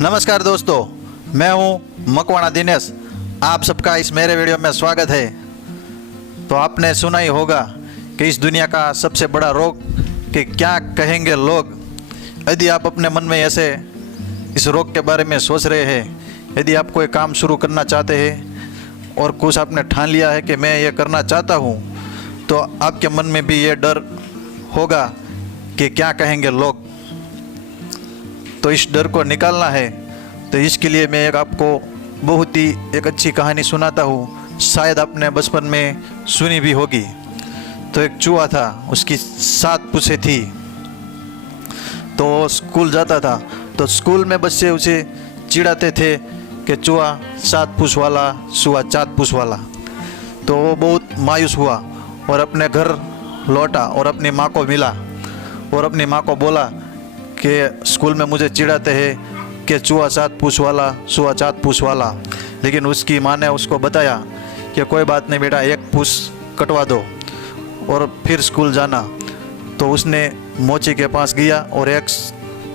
नमस्कार दोस्तों, मैं हूं मकवाना दिनेश। आप सबका इस मेरे वीडियो में स्वागत है। तो आपने सुना ही होगा कि इस दुनिया का सबसे बड़ा रोग कि क्या कहेंगे लोग। यदि आप अपने मन में ऐसे इस रोग के बारे में सोच रहे हैं, यदि आप कोई काम शुरू करना चाहते हैं और कुछ आपने ठान लिया है कि मैं ये करना चाहता हूँ, तो आपके मन में भी ये डर होगा कि क्या कहेंगे लोग। तो इस डर को निकालना है, तो इसके लिए मैं एक आपको बहुत ही एक अच्छी कहानी सुनाता हूँ। शायद आपने बचपन में सुनी भी होगी। तो एक चूहा था, उसकी 7 पूँछें थी। तो स्कूल जाता था, तो स्कूल में बच्चे उसे चिढ़ाते थे कि चूहा 7 पूँछ वाला, चूहा 4 पूँछ वाला। तो वो बहुत मायूस हुआ और अपने घर लौटा और अपनी माँ को मिला और अपनी माँ को बोला कि स्कूल में मुझे चिढ़ाते हैं कि चूहा 7 पूँछ वाला, चूहा 4 पूँछ वाला। लेकिन उसकी माँ ने उसको बताया कि कोई बात नहीं बेटा, 1 पूँछ कटवा दो और फिर स्कूल जाना। तो उसने मोची के पास गया और 1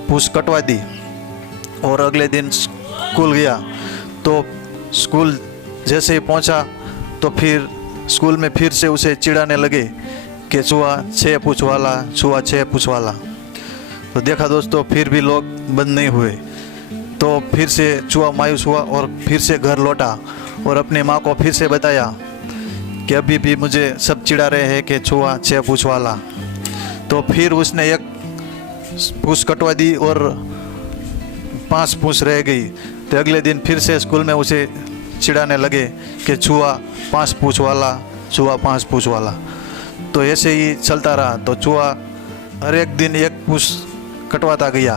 पूँछ कटवा दी और अगले दिन स्कूल गया। तो स्कूल जैसे ही पहुंचा तो फिर स्कूल में फिर से उसे चिढ़ाने लगे कि चूहा 6 पूँछ वाला, चूहा 6 पूँछ वाला। तो देखा दोस्तों, फिर भी लोग बंद नहीं हुए। तो फिर से चूहा मायूस हुआ और फिर से घर लौटा और अपनी माँ को फिर से बताया कि अभी भी मुझे सब चिढ़ा रहे हैं कि चूहा 6 पूँछ वाला। तो फिर उसने 1 पूँछ कटवा दी और 5 पूँछ रह गई। तो अगले दिन फिर से स्कूल में उसे चिढ़ाने लगे कि चूहा 5 पूँछ वाला, चूहा 5 पूँछ वाला। तो ऐसे ही चलता रहा। तो चूहा हर एक दिन 1 पूँछ कटवाता गया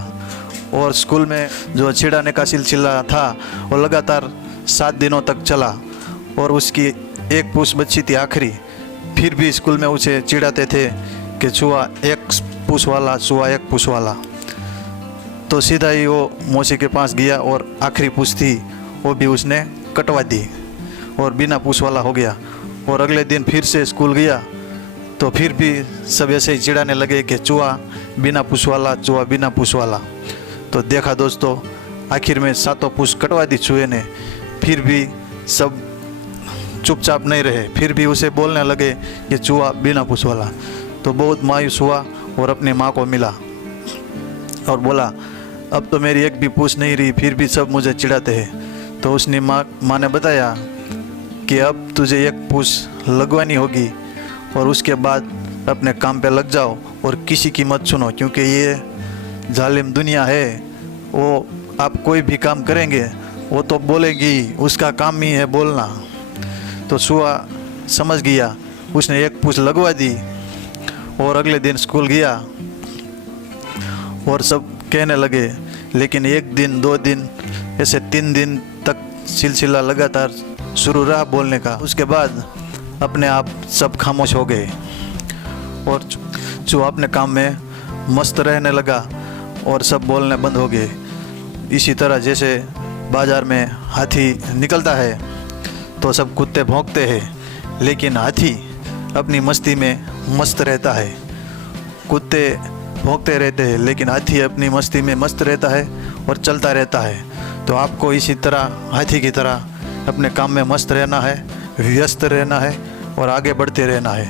और स्कूल में जो चिढ़ाने का सिलसिला था वो लगातार 7 दिनों तक चला और उसकी 1 पूँछ बची थी आखिरी। फिर भी स्कूल में उसे चिढ़ाते थे कि चूहा 1 पूँछ वाला, चूहा 1 पूँछ वाला। तो सीधा ही वो मौसी के पास गया और आखिरी पूँछ थी वो भी उसने कटवा दी और बिना पूँछ वाला हो गया। और अगले दिन फिर से स्कूल गया तो फिर भी सब ऐसे ही चिढ़ाने लगे कि चूहा बिना पूँछ वाला, चूहा बिना पूँछ वाला। तो देखा दोस्तों, आखिर में 7 पूँछ कटवा दी चूहे ने। फिर भी सब चुपचाप नहीं रहे, फिर भी उसे बोलने लगे कि चूहा बिना पूँछ वाला। तो बहुत मायूस हुआ और अपनी माँ को मिला और बोला अब तो मेरी 1 भी पूँछ नहीं रही, फिर भी सब मुझे चिढ़ाते हैं। तो उसने माँ ने बताया कि अब तुझे 1 पूँछ लगवानी होगी और उसके बाद अपने काम पे लग जाओ और किसी की मत सुनो, क्योंकि ये जालिम दुनिया है। वो आप कोई भी काम करेंगे वो तो बोलेगी, उसका काम ही है बोलना। तो चूहा समझ गया, उसने 1 पूँछ लगवा दी और अगले दिन स्कूल गया और सब कहने लगे। लेकिन 1 दिन, 2 दिन, ऐसे 3 दिन तक सिलसिला लगातार शुरू रहा बोलने का। उसके बाद अपने आप सब खामोश हो गए और चूहा अपने काम में मस्त रहने लगा और सब बोलने बंद हो गए। इसी तरह जैसे बाज़ार में हाथी निकलता है तो सब कुत्ते भौंकते हैं, लेकिन हाथी अपनी मस्ती में मस्त रहता है। कुत्ते भौंकते रहते हैं लेकिन हाथी अपनी मस्ती में मस्त रहता है और चलता रहता है। तो आपको इसी तरह हाथी की तरह अपने काम में मस्त रहना है, व्यस्त रहना है और आगे बढ़ते रहना है।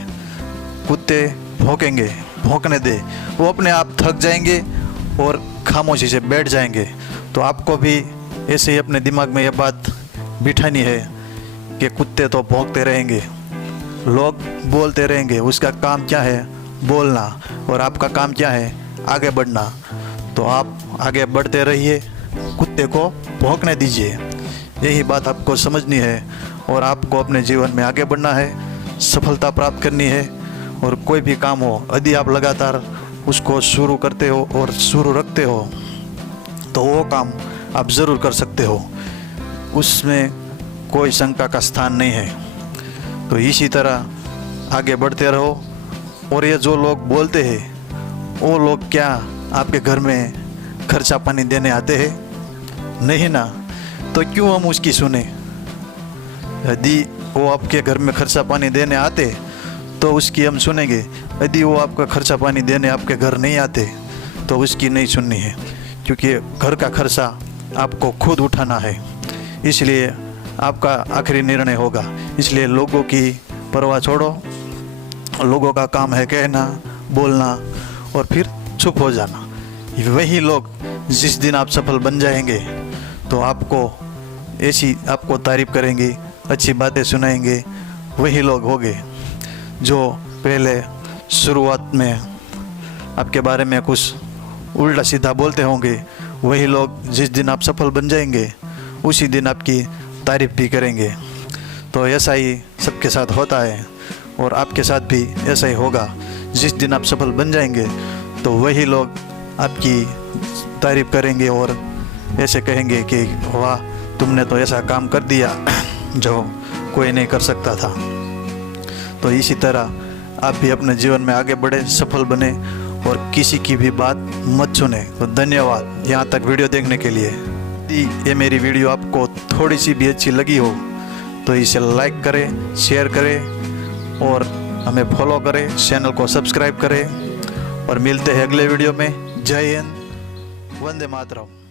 कुत्ते भौंकेंगे, भौंकने दे, वो अपने आप थक जाएंगे और खामोशी से बैठ जाएंगे। तो आपको भी ऐसे ही अपने दिमाग में ये बात बिठानी है कि कुत्ते तो भौंकते रहेंगे, लोग बोलते रहेंगे, उसका काम क्या है बोलना और आपका काम क्या है आगे बढ़ना। तो आप आगे बढ़ते रहिए, कुत्ते को भौंकने दीजिए। यही बात आपको समझनी है और आपको अपने जीवन में आगे बढ़ना है, सफलता प्राप्त करनी है। और कोई भी काम हो, यदि आप लगातार उसको शुरू करते हो और शुरू रखते हो तो वो काम आप ज़रूर कर सकते हो, उसमें कोई शंका का स्थान नहीं है। तो इसी तरह आगे बढ़ते रहो। और ये जो लोग बोलते हैं वो लोग क्या आपके घर में खर्चा पानी देने आते हैं? नहीं ना, तो क्यों हम उसकी सुने? यदि वो आपके घर में खर्चा पानी देने आते तो उसकी हम सुनेंगे। यदि वो आपका खर्चा पानी देने आपके घर नहीं आते तो उसकी नहीं सुननी है, क्योंकि घर का खर्चा आपको खुद उठाना है, इसलिए आपका आखिरी निर्णय होगा। इसलिए लोगों की परवाह छोड़ो, लोगों का काम है कहना, बोलना और फिर चुप हो जाना। वही लोग जिस दिन आप सफल बन जाएंगे तो आपको तारीफ करेंगे, अच्छी बातें सुनाएंगे। वही लोग होंगे जो पहले शुरुआत में आपके बारे में कुछ उल्टा सीधा बोलते होंगे, वही लोग जिस दिन आप सफल बन जाएंगे उसी दिन आपकी तारीफ भी करेंगे। तो ऐसा ही सबके साथ होता है और आपके साथ भी ऐसा ही होगा। जिस दिन आप सफल बन जाएंगे तो वही लोग आपकी तारीफ करेंगे और ऐसे कहेंगे कि वाह, तुमने तो ऐसा काम कर दिया जो कोई नहीं कर सकता था। तो इसी तरह आप भी अपने जीवन में आगे बढ़े, सफल बने और किसी की भी बात मत सुने। तो धन्यवाद यहाँ तक वीडियो देखने के लिए। यदि ये मेरी वीडियो आपको थोड़ी सी भी अच्छी लगी हो तो इसे लाइक करें, शेयर करें और हमें फॉलो करें, चैनल को सब्सक्राइब करें और मिलते हैं अगले वीडियो में। जय हिंद, वंदे मातरम।